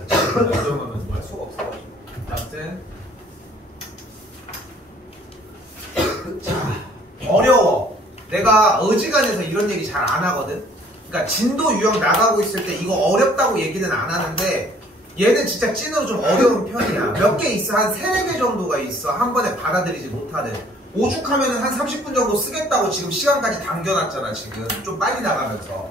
이 정도면 뭐 할 수가 없어. 아무튼 자, 어려워. 내가 어지간해서 이런 얘기 잘 안 하거든. 그러니까 진도 유형 나가고 있을 때 이거 어렵다고 얘기는 안 하는데 얘는 진짜 찐으로 좀 어려운 편이야. 몇 개 있어. 한 3, 4개 정도가 있어. 한 번에 받아들이지 못하는. 오죽하면 한 30분 정도 쓰겠다고 지금 시간까지 당겨놨잖아. 지금 좀 빨리 나가면서.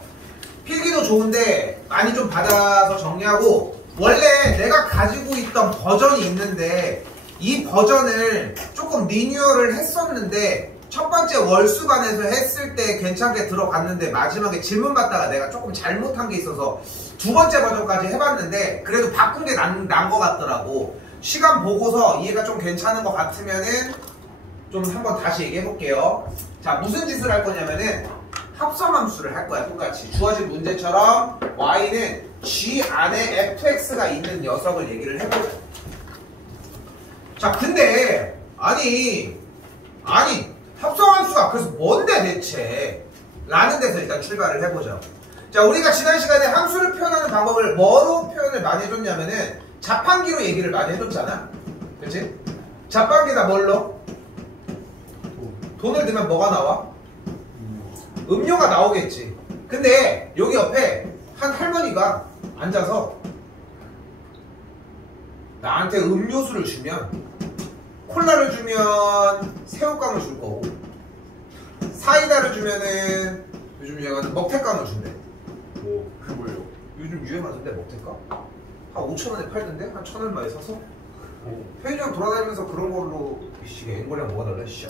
필기도 좋은데 많이 좀 받아서 정리하고, 원래 내가 가지고 있던 버전이 있는데 이 버전을 조금 리뉴얼을 했었는데 첫 번째 월수반에서 했을 때 괜찮게 들어갔는데 마지막에 질문 받다가 내가 조금 잘못한 게 있어서 두 번째 버전까지 해봤는데 그래도 바꾼 게 난 거 같더라고. 시간 보고서 이해가 좀 괜찮은 것 같으면은 좀 한번 다시 얘기해 볼게요. 자, 무슨 짓을 할 거냐면은 합성함수를 할 거야. 똑같이 주어진 문제처럼 y는 g 안에 fx가 있는 녀석을 얘기를 해보자. 자, 근데 아니 합성함수가 그래서 뭔데 대체? 라는 데서 일단 출발을 해보자. 자, 우리가 지난 시간에 함수를 표현하는 방법을 뭐로 표현을 많이 해줬냐면은 자판기로 얘기를 많이 해줬잖아. 그치? 자판기다 뭘로? 돈을 넣으면 뭐가 나와? 음료가 나오겠지. 근데 여기 옆에 한 할머니가 앉아서 나한테 음료수를 주면, 콜라를 주면 새우깡을 줄 거고, 사이다를 주면은 요즘 유행하는 먹태깡을 준대. 뭐 그게 뭐예요? 요즘 유행하던데 먹태깡? 한 5,000원에 팔던데? 한 1,000원만에 사서? 편의점 돌아다니면서 그런 걸로 이씨 앵거리랑 뭐가 달라 씨.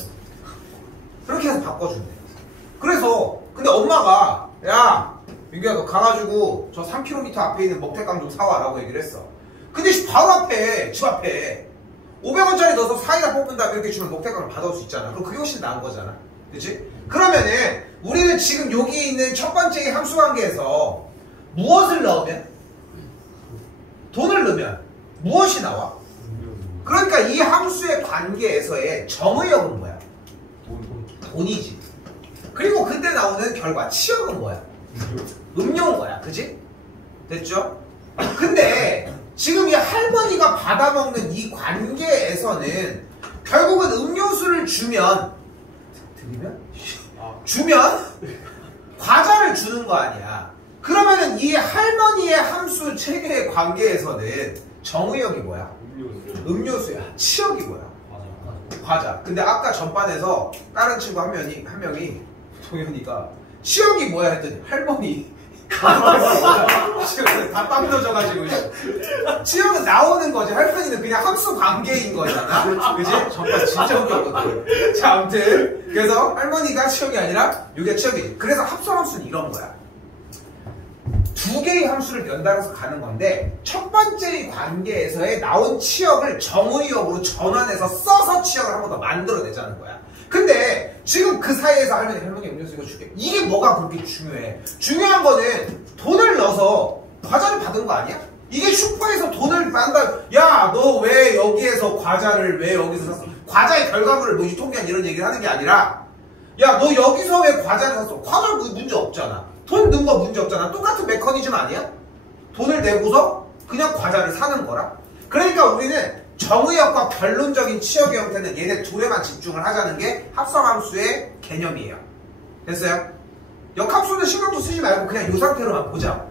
그렇게 해서 바꿔준대. 그래서 근데 엄마가 야 민규야 너 가가지고 저 3km 앞에 있는 먹태깡 좀 사와 라고 얘기를 했어. 근데 바로 앞에 집 앞에 500원짜리 넣어서 사이다 뽑은 다음에 이렇게 주면 먹태깡을 받아올 수 있잖아. 그럼 그게 훨씬 나은 거잖아. 그치? 그러면은 우리는 지금 여기 있는 첫 번째 함수 관계에서 무엇을 넣으면? 돈을 넣으면 무엇이 나와? 그러니까 이 함수의 관계에서의 정의역은 뭐야? 돈이지. 그리고 그때 나오는 결과 치역은 뭐야? 음료인 거야. 그치? 됐죠? 근데 지금 이 할머니가 받아먹는 이 관계에서는 결국은 음료수를 주면 과자를 주는 거 아니야. 그러면은 이 할머니의 함수 체계의 관계에서는 정의역이 뭐야? 음료수야. 치역이 뭐야? 과자. 근데 아까 전반에서 다른 친구 한 명이 동현이가 치역이 뭐야 했더니 할머니 치역은 다 땀 넣어져가지고 치역은 나오는 거지. 할머니는 그냥 함수 관계인 거잖아. 그치? 전반 진짜 웃겼거든. 자, 아무튼 그래서 할머니가 치역이 아니라 이게 치역이지. 그래서 합성함수는 이런 거야. 두 개의 함수를 연달아서 가는 건데 첫 번째 관계에서의 나온 치역을 정의역으로 전환해서 써서 치역을 한 번 더 만들어내자는 거야. 근데 지금 그 사이에서 할머니 음료수 이거 줄게. 이게 뭐가 그렇게 중요해? 중요한 거는 돈을 넣어서 과자를 받은 거 아니야? 이게 슈퍼에서 돈을 받는다. 야, 너 왜 여기에서 과자를 왜 여기서 샀어? 과자의 결과물을 뭐 유통기한 이런 얘기를 하는 게 아니라 야, 너 여기서 왜 과자를 샀어? 과자 문제 없잖아. 돈 넣은 거 문제 없잖아. 똑같은 메커니즘 아니야? 돈을 내고서 그냥 과자를 사는 거라. 그러니까 우리는 정의역과 결론적인 치역의 형태는 얘네 둘에만 집중을 하자는 게 합성함수의 개념이에요. 됐어요? 역함수는 신경도 쓰지 말고 그냥 이 상태로만 보자.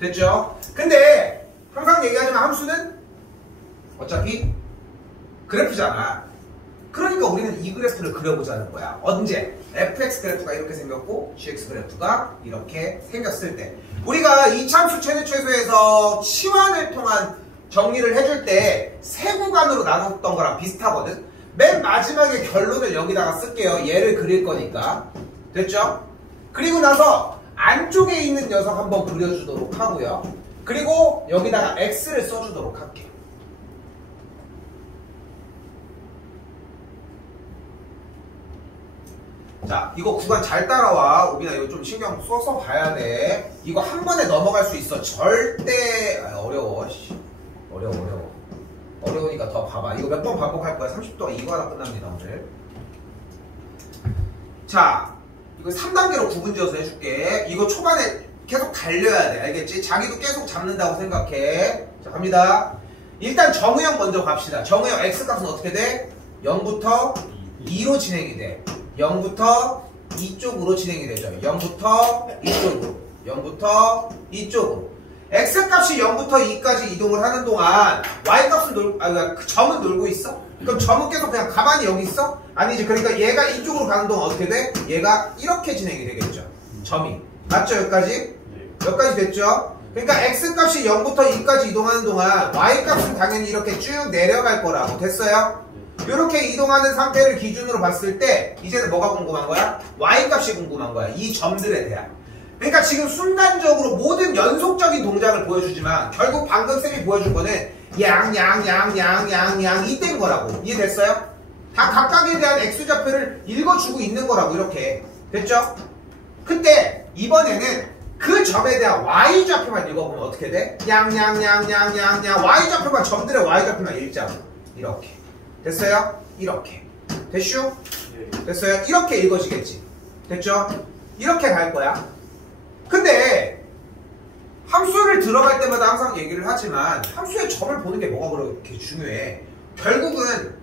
됐죠? 근데 항상 얘기하지만 함수는 어차피 그래프잖아. 그러니까 우리는 이 그래프를 그려보자는 거야. 언제? fx 그래프가 이렇게 생겼고 gx 그래프가 이렇게 생겼을 때 우리가 이참수 최대 최소에서 치환을 통한 정리를 해줄 때 세 구간으로 나눴던 거랑 비슷하거든. 맨 마지막에 결론을 여기다가 쓸게요. 얘를 그릴 거니까. 됐죠? 그리고 나서 안쪽에 있는 녀석 한번 그려주도록 하고요. 그리고 여기다가 x를 써주도록 할게요. 자, 이거 구간 잘 따라와. 우빈아 이거 좀 신경 써서 봐야 돼. 이거 한 번에 넘어갈 수 있어. 절대 어려워. 어려우니까 더 봐봐. 이거 몇 번 반복할 거야. 30도가 이거 하나 끝납니다 오늘. 자, 이거 3단계로 구분 지어서 해줄게. 이거 초반에 계속 달려야 돼. 알겠지? 자기도 계속 잡는다고 생각해. 자, 갑니다. 일단 정우형 먼저 갑시다. 정우형 x값은 어떻게 돼? 0부터 2로 진행이 돼. 0부터 이쪽으로 진행이 되죠. 0부터 이쪽으로. 0부터 이쪽으로. x값이 0부터 2까지 이동을 하는 동안 y값은 그 점은 놀고 있어? 그럼 점은 계속 그냥 가만히 여기 있어? 아니지. 그러니까 얘가 이쪽으로 가는 동안 어떻게 돼? 얘가 이렇게 진행이 되겠죠. 점이. 맞죠? 여기까지? 여기까지 됐죠? 그러니까 x값이 0부터 2까지 이동하는 동안 y값은 당연히 이렇게 쭉 내려갈 거라고. 됐어요? 이렇게 이동하는 상태를 기준으로 봤을 때 이제는 뭐가 궁금한 거야? y값이 궁금한 거야. 이 점들에 대한. 그러니까 지금 순간적으로 모든 연속적인 동작을 보여주지만 결국 방금 쌤이 보여준 거는 양 이때인 거라고. 이해됐어요? 다 각각에 대한 x좌표를 읽어주고 있는 거라고. 이렇게. 됐죠? 근데 이번에는 그 점에 대한 y좌표만 읽어보면 어떻게 돼? y좌표만 점들의 y좌표만 읽자고. 이렇게. 됐어요? 이렇게. 됐슈? 됐어요? 이렇게 읽어지겠지. 됐죠? 이렇게 갈 거야. 근데 함수를 들어갈 때마다 항상 얘기를 하지만 함수의 점을 보는 게 뭐가 그렇게 중요해? 결국은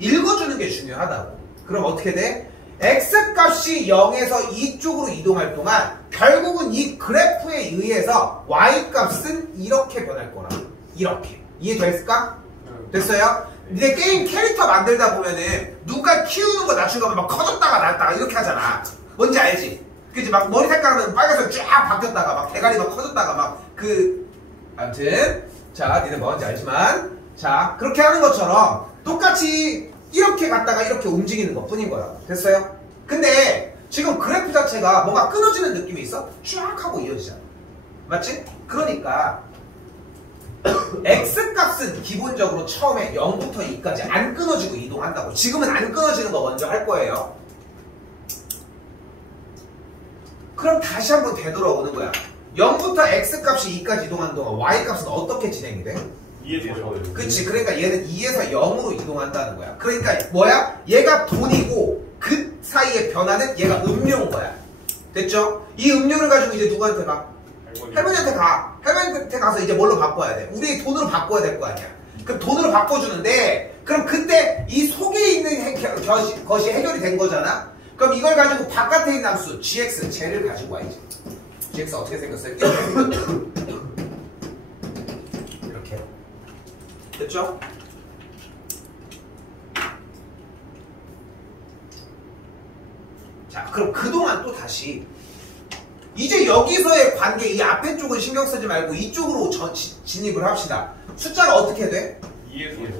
읽어주는 게 중요하다고. 그럼 어떻게 돼? x값이 0에서 2쪽으로 이동할 동안 결국은 이 그래프에 의해서 y값은 이렇게 변할 거라고. 이렇게. 이해됐을까? 됐어요? 근데 게임 캐릭터 만들다 보면은 누가 키우는 거 낮춘 거면 막 커졌다가 낮다가 이렇게 하잖아. 뭔지 알지? 그치? 막 머리 색깔은 빨간색 쫙 바뀌었다가 막 대가리 막 커졌다가 막 아무튼 자, 니는 뭔지 알지만 자, 그렇게 하는 것처럼 똑같이 이렇게 갔다가 이렇게 움직이는 것 뿐인 거야. 됐어요? 근데 지금 그래프 자체가 뭔가 끊어지는 느낌이 있어? 쫙 하고 이어지잖아. 맞지? 그러니까 x값은 기본적으로 처음에 0부터 2까지 안 끊어지고 이동한다고. 지금은 안 끊어지는 거 먼저 할 거예요. 그럼 다시 한번 되돌아오는 거야. 0부터 x값이 2까지 이동하는 동안 y값은 어떻게 진행이 돼? 2에서 0. 그치. 그러니까 얘는 2에서 0으로 이동한다는 거야. 그러니까 뭐야? 얘가 돈이고 그 사이에 변화는 얘가 음료인 거야. 됐죠? 이 음료를 가지고 이제 누구한테 가? 할머니한테 가. 할머니한테 가서 이제 뭘로 바꿔야 돼? 우리 돈으로 바꿔야 될 거 아니야. 그럼 돈으로 바꿔주는데 그럼 그때 이 속에 있는 것이 해결이 된 거잖아? 그럼 이걸 가지고 바깥에 있는 함수 gx, 쟤를 가지고 와야지. gx 어떻게 생겼어요? 이렇게. 됐죠? 자, 그럼 그동안 또 다시 이제 여기서의 관계, 이 앞에 쪽은 신경 쓰지 말고 이쪽으로 진입을 합시다. 숫자가 어떻게 돼?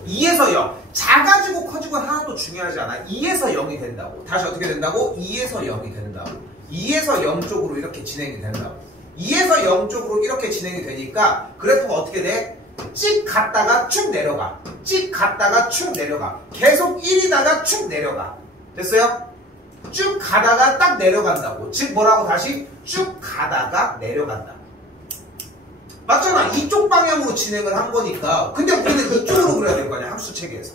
2에서 0. 작아지고 커지고 하나도 중요하지 않아. 2에서 0이 된다고. 다시 어떻게 된다고? 2에서 0이 된다고. 2에서 0 쪽으로 이렇게 진행이 된다고. 2에서 0 쪽으로 이렇게 진행이 되니까 그래프가 어떻게 돼? 찍 갔다가 쭉 내려가. 찍 갔다가 쭉 내려가. 계속 1이다가 쭉 내려가. 됐어요? 쭉 가다가 딱 내려간다고. 즉 뭐라고 다시? 쭉 가다가 내려간다. 맞잖아. 이쪽 방향으로 진행을 한 거니까. 근데 우리는 이쪽으로 그려야 될 거 아니야. 함수 체계에서.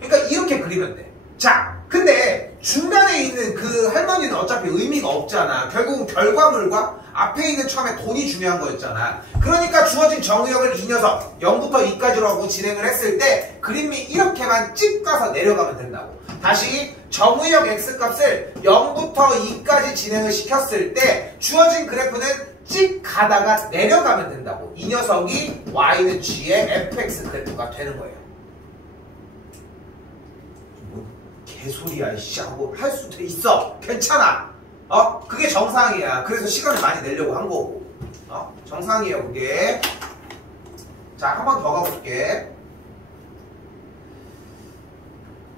그러니까 이렇게 그리면 돼. 자, 근데 중간에 있는 그 할머니는 어차피 의미가 없잖아. 결국은 결과물과 앞에 있는 처음에 돈이 중요한 거였잖아. 그러니까 주어진 정의역을 이 녀석 0부터 2까지로 하고 진행을 했을 때 그림이 이렇게만 찍 가서 내려가면 된다고. 다시 정의역 x값을 0부터 2까지 진행을 시켰을 때 주어진 그래프는 찍 가다가 내려가면 된다고. 이 녀석이 y는 g의 fx 그래프가 되는 거예요. 뭐 개소리야 이씨 하고 할 수도 있어. 괜찮아. 그게 정상이야. 그래서 시간을 많이 내려고 한 거고. 정상이에요 그게. 자, 한 번 더 가볼게.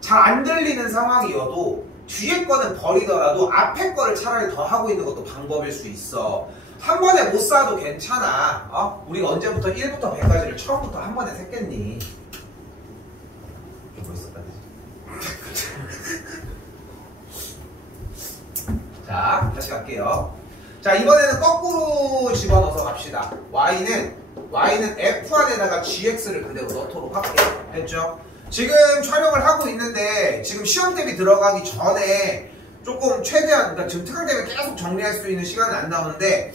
잘 안 들리는 상황이어도 뒤에 거는 버리더라도 앞에 거를 차라리 더 하고 있는 것도 방법일 수 있어. 한 번에 못 쌓아도 괜찮아. 우리가 언제부터 1부터 100까지를 처음부터 한 번에 샜겠니? 뭐 있었다 자, 다시 갈게요. 자, 이번에는 거꾸로 집어넣어서 갑시다. y는 f 안에다가 gx를 그대로 넣도록 할게요. 됐죠? 지금 촬영을 하고 있는데 지금 시험 대비 들어가기 전에 조금 최대한, 그러니까 지금 특강 때문에 계속 정리할 수 있는 시간은 안 나오는데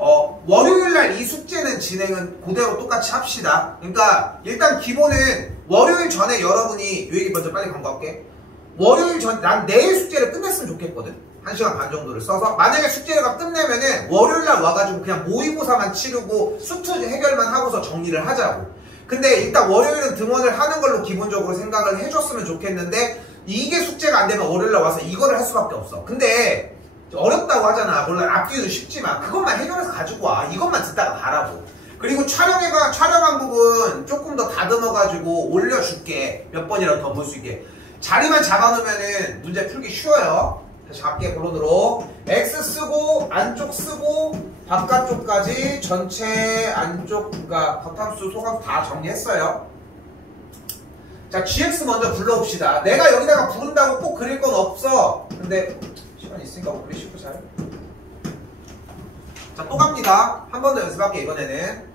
월요일날 이 숙제는 진행은 그대로 똑같이 합시다. 그러니까 일단 기본은 월요일 전에 여러분이 요 얘기 먼저 빨리 간과할게. 월요일 전, 난 내일 숙제를 끝냈으면 좋겠거든. 1시간 반 정도를 써서. 만약에 숙제가 끝내면은 월요일날 와가지고 그냥 모의고사만 치르고 수투 해결만 하고서 정리를 하자고. 근데 일단 월요일은 등원을 하는 걸로 기본적으로 생각을 해줬으면 좋겠는데 이게 숙제가 안 되면 월요일날 와서 이거를 할 수밖에 없어. 근데 어렵다고 하잖아. 물론 앞뒤도 쉽지만 그것만 해결해서 가지고 와. 이것만 듣다가 가라고. 그리고 촬영한 부분 조금 더 다듬어가지고 올려줄게. 몇 번이라도 더 볼 수 있게. 자리만 잡아놓으면은 문제 풀기 쉬워요. 다시 갈게. 본론으로 X 쓰고 안쪽 쓰고 바깥쪽까지 전체 안쪽 그러니까 겉함수 소감수 다 정리했어요. 자, GX 먼저 불러봅시다. 내가 여기다가 부른다고 꼭 그릴 건 없어. 근데 시간 있으니까 뭐 그리시고 잘. 자, 또 갑니다. 한 번 더 연습할게. 이번에는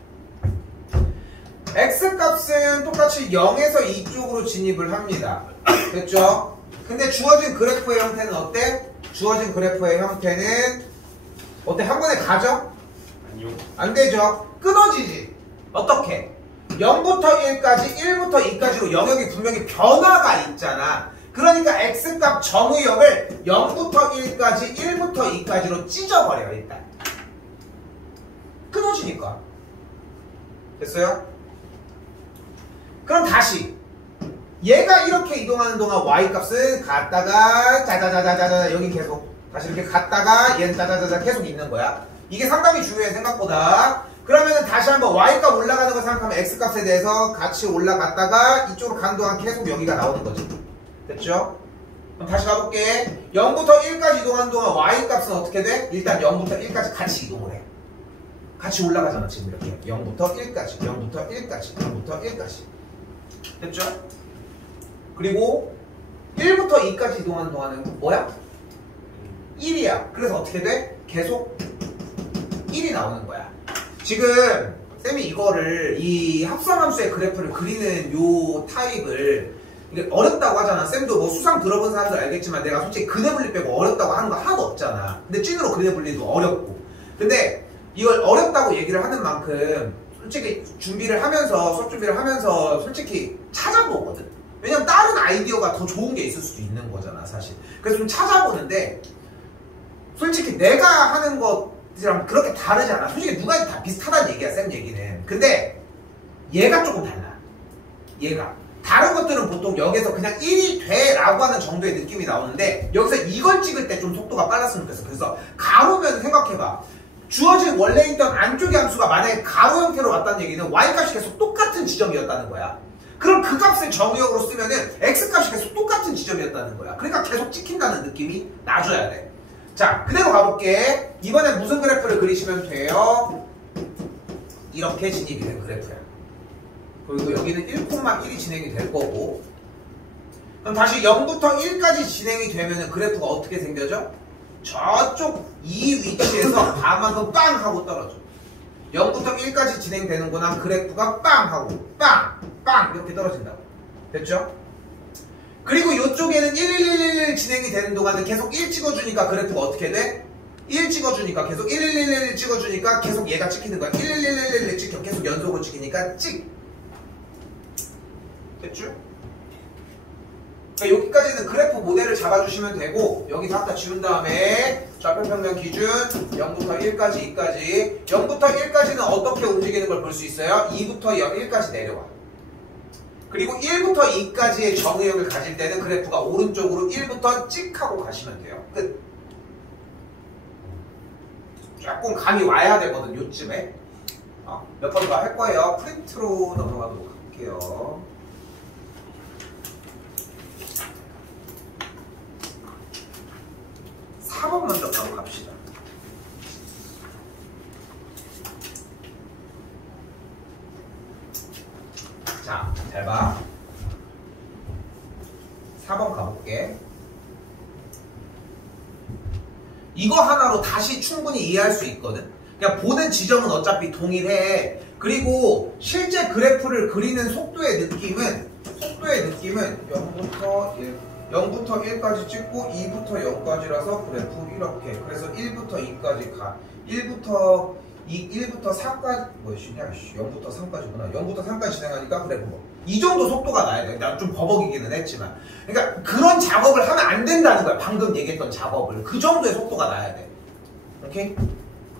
X값은 똑같이 0에서 2쪽으로 진입을 합니다. 됐죠? 근데 주어진 그래프의 형태는 어때? 주어진 그래프의 형태는 어때? 한 번에 가죠? 아니요. 안 되죠? 끊어지지. 어떻게? 0부터 1까지, 1부터 2까지로 영역이 분명히 변화가 있잖아. 그러니까 X값 정의역을 0부터 1까지, 1부터 2까지로 찢어버려, 일단. 끊어지니까. 됐어요? 그럼 다시. 얘가 이렇게 이동하는 동안 Y값은 갔다가, 자자자자자자, 여기 계속. 다시 이렇게 갔다가, 얘는 자자자자 계속 있는 거야. 이게 상당히 중요해, 생각보다. 그러면 다시 한번 Y값 올라가는 거 생각하면 X값에 대해서 같이 올라갔다가 이쪽으로 가는 동안 계속 여기가 나오는 거지. 됐죠? 그럼 다시 가볼게. 0부터 1까지 이동하는 동안 Y값은 어떻게 돼? 일단 0부터 1까지 같이 이동을 해. 같이 올라가잖아, 지금 이렇게. 0부터 1까지, 0부터 1까지, 0부터 1까지. 됐죠? 그리고 1부터 2까지 이동하는 동안은 뭐야? 1이야. 그래서 어떻게 돼? 계속 1이 나오는 거야. 지금 쌤이 이거를 이 합성함수의 그래프를 그리는 요 타입을 이게 어렵다고 하잖아. 쌤도 뭐 수상 들어본 사람들 알겠지만 내가 솔직히 그래블리 빼고 어렵다고 하는 거 하나도 없잖아. 근데 찐으로 그래블리도 어렵고. 근데 이걸 어렵다고 얘기를 하는 만큼 솔직히 준비를 하면서 수업 준비를 하면서 솔직히 찾아보거든. 왜냐면 다른 아이디어가 더 좋은 게 있을 수도 있는 거잖아, 사실. 그래서 좀 찾아보는데 솔직히 내가 하는 것이랑 그렇게 다르지 않아. 솔직히 누가 해도 다 비슷하다는 얘기야, 쌤 얘기는. 근데 얘가 조금 달라. 얘가. 다른 것들은 보통 여기서 그냥 1이 돼 라고 하는 정도의 느낌이 나오는데 여기서 이걸 찍을 때 좀 속도가 빨랐으면 좋겠어. 그래서 가로면 생각해봐. 주어진 원래 있던 안쪽의 함수가 만약에 가로 형태로 왔다는 얘기는 Y값이 계속 똑같은 지점이었다는 거야. 그럼 그 값을 정의역으로 쓰면은 X값이 계속 똑같은 지점이었다는 거야. 그러니까 계속 찍힌다는 느낌이 나줘야 돼. 자, 그대로 가볼게. 이번엔 무슨 그래프를 그리시면 돼요? 이렇게 진입이 된 그래프야. 그리고 여기는 1,1이 진행이 될 거고. 그럼 다시 0부터 1까지 진행이 되면은 그래프가 어떻게 생겨져? 저쪽 이 위치에서 반만큼 빵 하고 떨어져. 0부터 1까지 진행되는구나. 그래프가 빵 하고 빵! 빵! 이렇게 떨어진다고. 됐죠? 그리고 이쪽에는 11111 진행이 되는 동안은 계속 1 찍어주니까 그래프가 어떻게 돼? 1 찍어주니까 계속 11111 찍어주니까 계속 얘가 찍히는 거야. 11111 찍혀. 계속 연속으로 찍히니까 찍! 됐죠? 그러니까 여기까지는 그래프 모델을 잡아주시면 되고 여기 다 지운 다음에 좌표평면 기준 0부터 1까지 2까지 0부터 1까지는 어떻게 움직이는 걸 볼 수 있어요? 2부터 1까지 내려와. 그리고 1부터 2까지의 정의역을 가질 때는 그래프가 오른쪽으로 1부터 찍 하고 가시면 돼요. 끝. 조금 감이 와야 되거든, 요쯤에. 몇 번 더 할 거예요. 프린트로 넘어가도록 할게요. 한번 먼저 바로 갑시다. 자, 잘 봐. 4번 가볼게. 이거 하나로 다시 충분히 이해할 수 있거든. 그냥 보는 지점은 어차피 동일해. 그리고 실제 그래프를 그리는 속도의 느낌은 0부터 1까지 찍고 2부터 0까지라서 그래프 이렇게. 그래서 1부터 2까지 가. 1부터 이 1부터 4까지 뭐였냐? 0부터 3까지구나. 0부터 3까지 진행하니까 그래 뭐. 이 정도 속도가 나야 돼. 나 좀 버벅이기는 했지만. 그러니까 그런 작업을 하면 안 된다는 거야. 방금 얘기했던 작업을. 그 정도의 속도가 나야 돼. 오케이?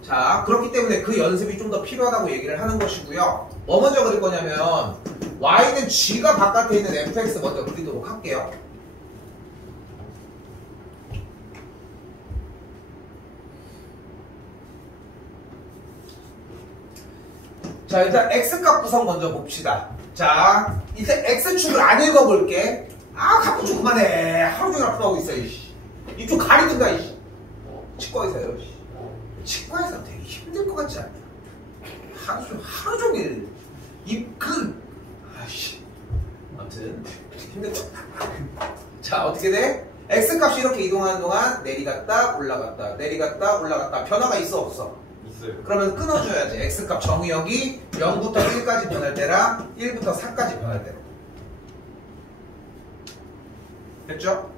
자, 그렇기 때문에 그 연습이 좀 더 필요하다고 얘기를 하는 것이고요. 뭐 먼저 그릴 거냐면 y는 g가 바깥에 있는 fx 먼저 그리도록 할게요. 자, 일단 x값 구성 먼저 봅시다. 자, 일단 x축을 안 읽어볼게. 아, 갖고 좀 그만해. 하루 종일 아프다고 있어, 이씨. 이쪽 가리든가, 이씨. 치과에서요, 이씨. 치과에서 되게 힘들 것 같지 않냐? 하루 종일 아씨. 아무튼 힘들 것 같아. 자, 어떻게 돼? x값이 이렇게 이동하는 동안 내리갔다 올라갔다 내리갔다 올라갔다 변화가 있어 없어? 있어요. 그러면 끊어줘야지. x값 정의역이 0부터 1까지 변할 때랑 1부터 4까지 변할 때로. 됐죠?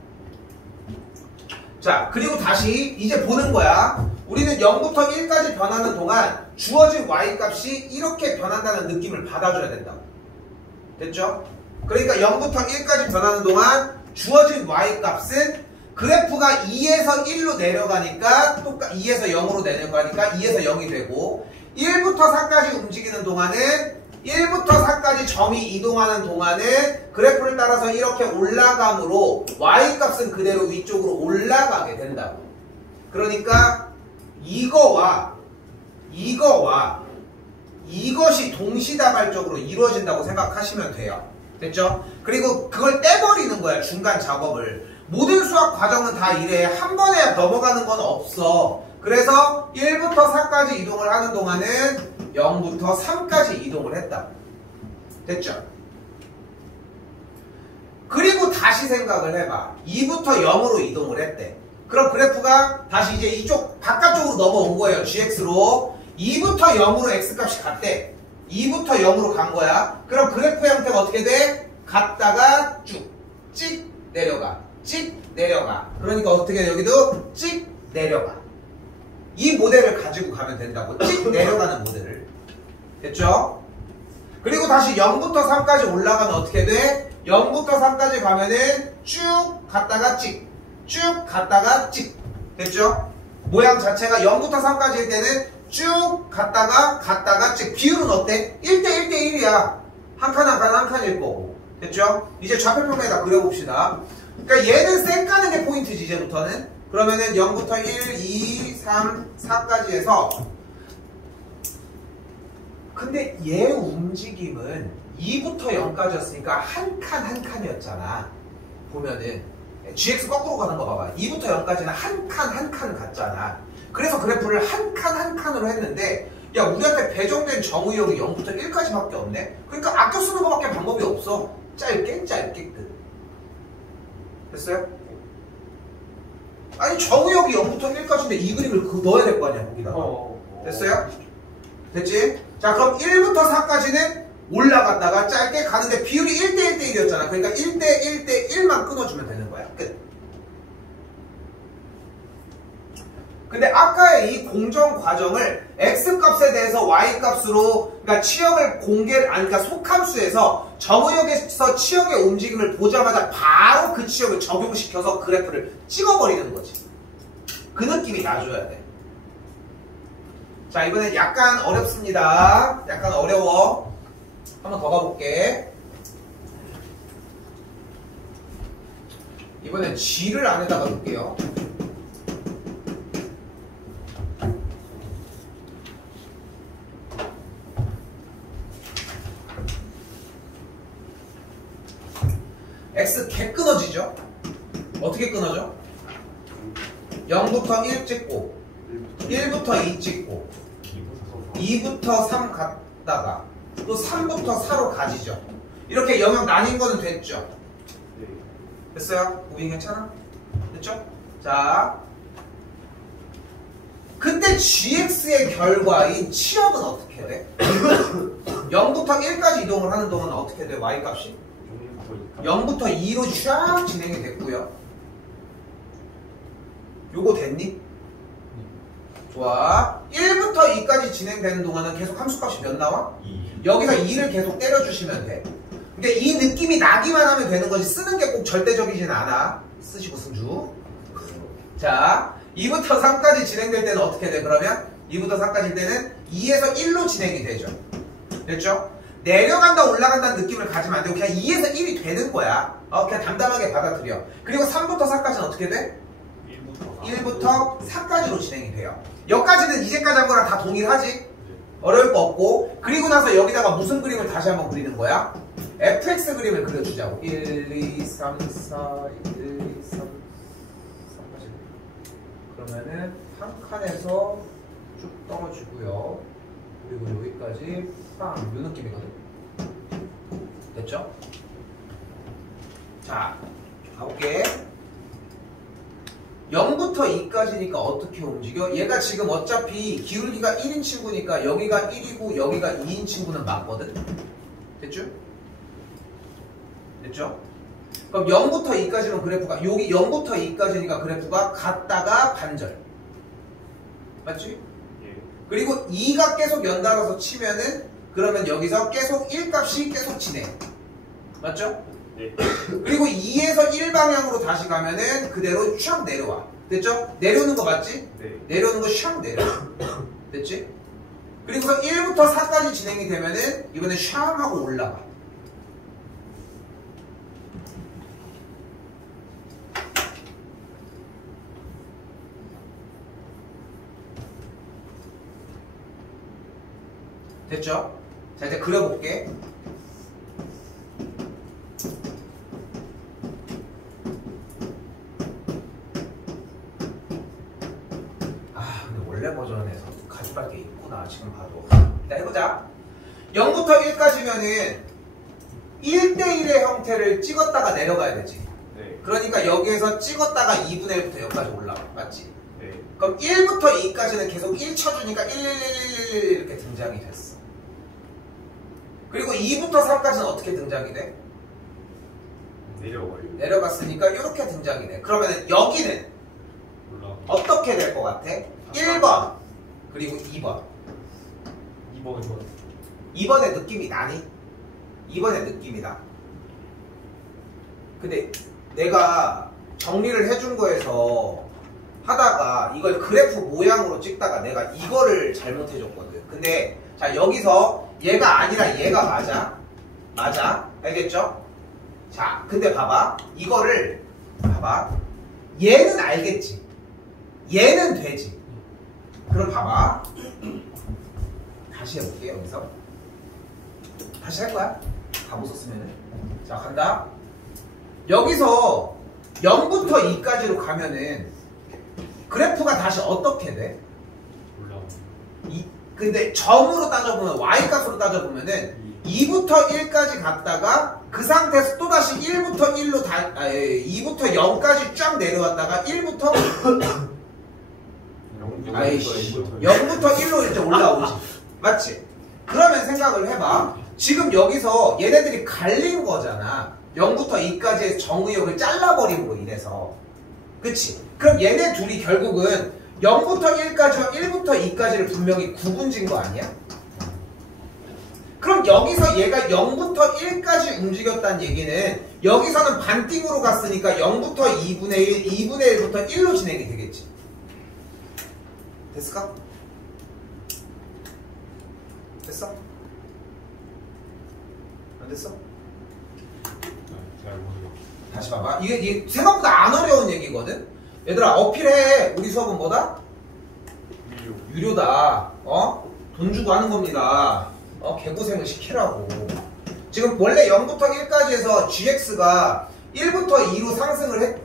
자, 그리고 다시 이제 보는 거야. 우리는 0부터 1까지 변하는 동안 주어진 y값이 이렇게 변한다는 느낌을 받아줘야 된다고. 됐죠? 그러니까 0부터 1까지 변하는 동안 주어진 y값은 그래프가 2에서 1로 내려가니까 2에서 0으로 내려가니까 2에서 0이 되고 1부터 4까지 움직이는 동안은 1부터 4까지 점이 이동하는 동안은 그래프를 따라서 이렇게 올라감으로 y값은 그대로 위쪽으로 올라가게 된다고. 그러니까 이거와 이것이 동시다발적으로 이루어진다고 생각하시면 돼요. 됐죠? 그리고 그걸 떼버리는 거야, 중간 작업을. 모든 수학 과정은 다 이래. 한 번에 넘어가는 건 없어. 그래서 1부터 4까지 이동을 하는 동안은 0부터 3까지 이동을 했다. 됐죠? 그리고 다시 생각을 해봐. 2부터 0으로 이동을 했대. 그럼 그래프가 다시 이제 이쪽 바깥쪽으로 넘어온 거예요. gx로. 2부터 0으로 x값이 갔대. 2부터 0으로 간 거야. 그럼 그래프 형태가 어떻게 돼? 갔다가 쭉 찍 내려가. 찍 내려가. 그러니까 어떻게 돼? 여기도 찍 내려가. 이 모델을 가지고 가면 된다고. 찍 내려가는 모델을. 됐죠? 그리고 다시 0부터 3까지 올라가면 어떻게 돼? 0부터 3까지 가면은 쭉 갔다가 찍. 쭉 갔다가 찍. 됐죠? 모양 자체가 0부터 3까지일 때는 쭉 갔다가 찍. 비율은 어때? 1대 1대 1이야. 한 칸 한 칸일 거고. 됐죠? 이제 좌표평면에다 그려봅시다. 그러니까 얘는 쌩 까는 게 포인트지, 이제부터는. 그러면은 0부터 1, 2, 3, 4까지 해서. 근데 얘 움직임은 2부터 0까지였으니까 한 칸 한 칸이었잖아. 보면은 gx 거꾸로 가는 거 봐봐. 2부터 0까지는 한 칸 한 칸 갔잖아. 그래서 그래프를 한 칸 한 칸으로 했는데, 야, 우리한테 배정된 정의역이 0부터 1까지밖에 없네? 그러니까 아껴 쓰는 거밖에 방법이 없어. 짧게 끝. 됐어요? 아니, 정의역이 0부터 1까지인데 이 그림을 넣어야 될 거 아니야, 거기다가. 됐어요? 됐지? 자, 그럼 1부터 4까지는 올라갔다가 짧게 가는데 비율이 1대 1대 1이었잖아. 그러니까 1대 1대 1만 끊어주면 되는 거야. 끝. 근데 아까의 이 공정 과정을 x값에 대해서 y값으로, 그러니까 치역을 그러니까 속함수에서 정의역에서 치역의 움직임을 보자마자 바로 그 치역을 적용시켜서 그래프를 찍어버리는 거지. 그 느낌이 나줘야 돼. 자, 이번엔 약간 어렵습니다. 약간 어려워. 한번 더 가볼게. 이번엔 g를 안에다가 놓을게요. x 개 끊어지죠? 어떻게 끊어져? 0부터 1 찍고 1부터 2 찍고 2부터 3 갔다가 또 3부터 4로 가지죠. 이렇게 영역 나뉜 거는 됐죠? 됐어요? 우린 괜찮아? 됐죠? 자, 그때 gx의 결과인 치역은 어떻게 돼? 0부터 1까지 이동을 하는 동안 어떻게 돼? y값이? 0부터 2로 쫙 진행이 됐고요. 요거 됐니? 좋아. 1부터 2까지 진행되는 동안은 계속 함수값이 몇 나와? 2. 여기서 2를 계속 때려주시면 돼. 그러니까 이 느낌이 나기만 하면 되는 거지 쓰는 게 꼭 절대적이진 않아. 쓰시고 승주. 자, 2부터 3까지 진행될 때는 어떻게 돼? 그러면 2부터 3까지일 때는 2에서 1로 진행이 되죠. 됐죠? 내려간다 올라간다는 느낌을 가지면 안 되고 그냥 2에서 1이 되는 거야. 그냥 담담하게 받아들여. 그리고 3부터 4까지는 어떻게 돼? 1부터 4까지로 진행이 돼요. 여기까지는 이제까지 한 거랑 다 동일하지? 어려울 거 없고. 그리고 나서 여기다가 무슨 그림을 다시 한번 그리는 거야? fx 그림을 그려주자고. 1, 2, 3, 4, 1, 2, 3, 3까지. 그러면은 한 칸에서 쭉 떨어지고요. 그리고 여기까지 빵! 요 느낌이거든. 됐죠? 자, 가볼게. 0부터 2까지니까 어떻게 움직여? 얘가 지금 어차피 기울기가 1인 친구니까 여기가 1이고 여기가 2인 친구는 맞거든? 됐죠? 됐죠? 그럼 0부터 2까지는 그래프가 여기 0부터 2까지니까 그래프가 같다가 반절. 맞지? 예. 그리고 2가 계속 연달아서 치면은 그러면 여기서 계속 1값이 계속 진행. 맞죠? 네. 그리고 2에서 1 방향으로 다시 가면은 그대로 샥 내려와. 됐죠? 내려오는 거 맞지? 네. 내려오는 거 샥 내려와. 됐지? 그리고서 1부터 4까지 진행이 되면은 이번엔 샥 하고 올라가. 됐죠? 자, 이제 그려볼게. 근데 원래 버전에서 가져갈 게 있구나, 지금 봐도. 일단 해보자. 0부터 1까지면은 1대1의 형태를 찍었다가 내려가야 되지. 네. 그러니까 여기에서 찍었다가 2분의 1부터 여기까지 올라가. 맞지? 네. 그럼 1부터 2까지는 계속 1 쳐주니까 1, 1, 1, 1, 1 이렇게 등장이 됐어. 그리고 2부터 3까지는 어떻게 등장이 돼? 내려와요. 내려갔으니까 이렇게 등장이 돼. 그러면 여기는 올라. 어떻게 될 것 같아? 1번 그리고 2번. 2번. 2번의 느낌이 나니? 2번의 느낌이 나. 근데 내가 정리를 해준 거에서 하다가 이걸 그래프 모양으로 찍다가 내가 이거를 잘못해줬거든. 근데 자, 여기서 얘가 아니라 얘가 맞아. 맞아. 알겠죠? 자, 근데 봐봐. 이거를 봐봐. 얘는 알겠지. 얘는 되지. 그럼 봐봐. 다시 해볼게. 여기서 다시 할 거야. 다 못 썼으면은. 자, 간다. 여기서 0부터 2까지로 가면은 그래프가 다시 어떻게 돼? 올라. 근데 점으로 따져보면 y값으로 따져보면은 2부터 1까지 갔다가 그 상태에서 또다시 1부터 1로 2부터 0까지 쫙 내려왔다가 1부터 0부터 1로 이제 올라오지. 맞지? 그러면 생각을 해봐. 지금 여기서 얘네들이 갈린 거잖아. 0부터 2까지의 정의역을 잘라버림으로 인해서. 그치? 그럼 얘네 둘이 결국은 0부터 1까지와 1부터 2까지를 분명히 구분진 거 아니야? 그럼 여기서 얘가 0부터 1까지 움직였다는 얘기는 여기서는 반띵으로 갔으니까 0부터 2분의 1, 2분의 1부터 1로 진행이 되겠지. 됐을까? 됐어? 안 됐어? 잘 모르겠어. 다시 봐봐. 이게 생각보다 안 어려운 얘기거든? 얘들아, 어필해. 우리 수업은 뭐다? 유료다. 돈 주고 하는 겁니다. 개고생을 시키라고. 지금 원래 0부터 1까지 해서 gx가 1부터 2로 상승을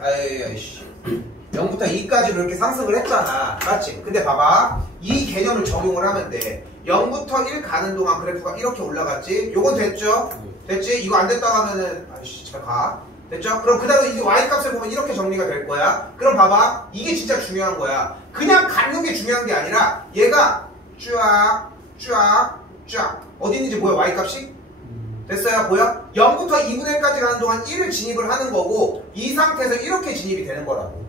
0부터 2까지로 이렇게 상승을 했잖아. 맞지? 근데 봐봐. 이 개념을 적용을 하면 돼. 0부터 1 가는 동안 그래프가 이렇게 올라갔지? 요건 됐죠? 됐지? 이거 안 됐다고 하면은, 잘 가. 됐죠? 그럼 그다음에 이제 y값을 보면 이렇게 정리가 될 거야. 그럼 봐봐. 이게 진짜 중요한 거야. 그냥 갖는 게 중요한 게 아니라 얘가 쫙 어디 있는지 보여? y값이? 됐어요? 보여? 0부터 2분의 1까지 가는 동안 1을 진입을 하는 거고 이 상태에서 이렇게 진입이 되는 거라고.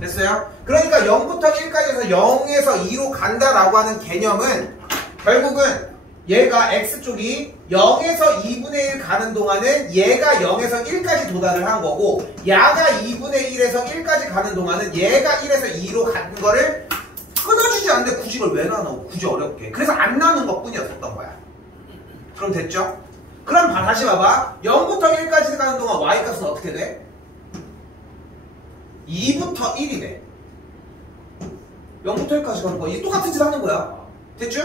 됐어요? 그러니까 0부터 1까지 해서 0에서 2로 간다라고 하는 개념은 결국은 얘가 X쪽이 0에서 2분의 1 가는 동안은 얘가 0에서 1까지 도달을 한 거고 야가 2분의 1에서 1까지 가는 동안은 얘가 1에서 2로 가는 거를 끊어주지 않는데 굳이 이걸 왜 나눠? 굳이 어렵게. 그래서 안 나눈 것 뿐이었던 거야. 그럼 됐죠? 그럼 다시 봐봐. 0부터 1까지 가는 동안 Y값은 어떻게 돼? 2부터 1이 돼. 0부터 1까지 가는 거야. 이게 똑같은 짓 하는 거야. 됐죠?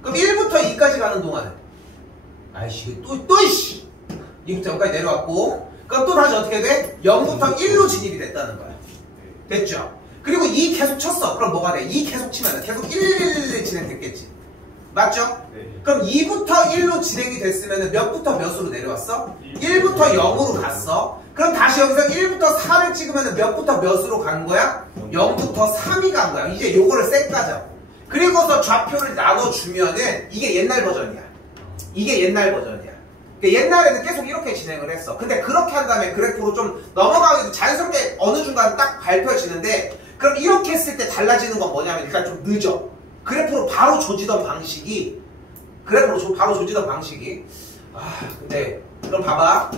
그럼 1부터 2까지 가는 동안은 아이씨 이씨 2부터 0까지 내려왔고 그럼 또 다시 어떻게 돼? 0부터 1로 진입이 됐다는 거야. 됐죠? 그리고 2 계속 쳤어. 그럼 뭐가 돼? 2 계속 치면 계속 1 진행됐겠지. 맞죠? 네. 그럼 2부터 1로 진행이 됐으면 몇부터 몇으로 내려왔어? 1부터 0으로 갔어. 그럼 다시 여기서 1부터 4를 찍으면 몇부터 몇으로 간 거야? 0부터 3이 간 거야. 이제 요거를 쌩까자고. 그리고서 좌표를 나눠주면은 이게 옛날 버전이야. 이게 옛날 버전이야. 그러니까 옛날에는 계속 이렇게 진행을 했어. 근데 그렇게 한 다음에 그래프로 좀 넘어가기도 자연스럽게 어느 순간 딱 밝혀지는데 그럼 이렇게 했을 때 달라지는 건 뭐냐면 일단 좀 늦어. 그래프로 바로 조지던 방식이 근데 그럼 봐봐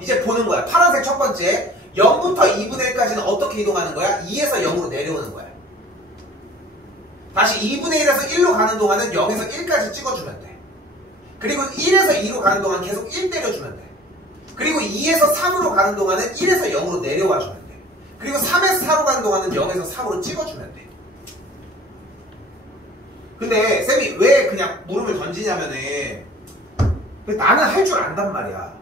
이제 보는 거야. 파란색 첫 번째 0부터 2분의 1까지는 어떻게 이동하는 거야? 2에서 0으로 내려오는 거야. 다시 2분의 1에서 1로 가는 동안은 0에서 1까지 찍어주면 돼. 그리고 1에서 2로 가는 동안 계속 1 때려주면 돼. 그리고 2에서 3으로 가는 동안은 1에서 0으로 내려와 주면 돼. 그리고 3에서 4로 가는 동안은 0에서 4로 찍어주면 돼. 근데 쌤이 왜 그냥 물음을 던지냐면은 나는 할 줄 안단 말이야.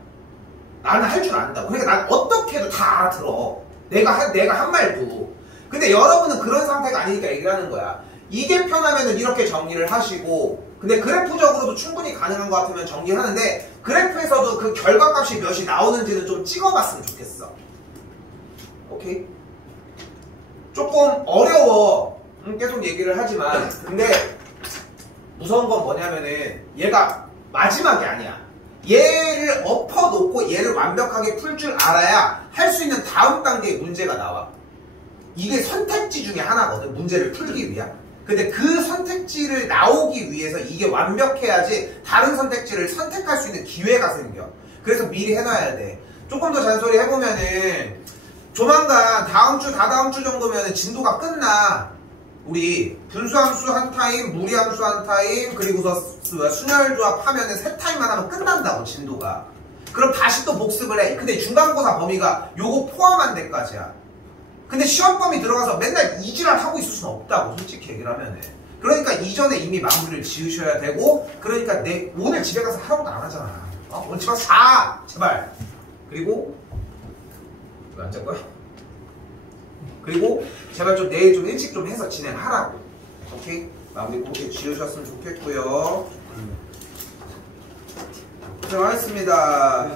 나는 할 줄 안다고. 그러니까 난 어떻게 해도 다 알아들어. 내가 한 말도. 근데 여러분은 그런 상태가 아니니까 얘기를 하는 거야. 이게 편하면은 이렇게 정리를 하시고 근데 그래프적으로도 충분히 가능한 것 같으면 정리를 하는데 그래프에서도 그 결과값이 몇이 나오는지는 좀 찍어봤으면 좋겠어. 오케이? 조금 어려워. 계속 얘기를 하지만 근데 무서운 건 뭐냐면은 얘가 마지막이 아니야. 얘를 엎어놓고 얘를 완벽하게 풀 줄 알아야 할 수 있는 다음 단계의 문제가 나와. 이게 선택지 중에 하나거든. 문제를 풀기 위한. 근데 그 선택지를 나오기 위해서 이게 완벽해야지 다른 선택지를 선택할 수 있는 기회가 생겨. 그래서 미리 해놔야 돼. 조금 더 잔소리 해보면은 조만간 다음 주, 다다음 주 정도면은 진도가 끝나. 우리 분수함수 한 타임, 무리함수 한 타임, 그리고서 순열조합 하면은 3타임만 하면 끝난다고 진도가. 그럼 다시 또 복습을 해. 근데 중간고사 범위가 요거 포함한 데까지야. 근데 시험 범위 들어가서 맨날 이지랄 하고 있을 수는 없다고 솔직히 얘기를 하면은. 그러니까 이전에 이미 마무리를 지으셔야 되고 그러니까 오늘 집에 가서 하라고도 안 하잖아. 오늘 집에 가서 자 제발. 그리고 왜 안 잘 거야? 그리고 제발 좀 내일 좀 일찍 좀 해서 진행하라고. 오케이? 마무리 그렇게 지으셨으면 좋겠고요. 고생하셨습니다.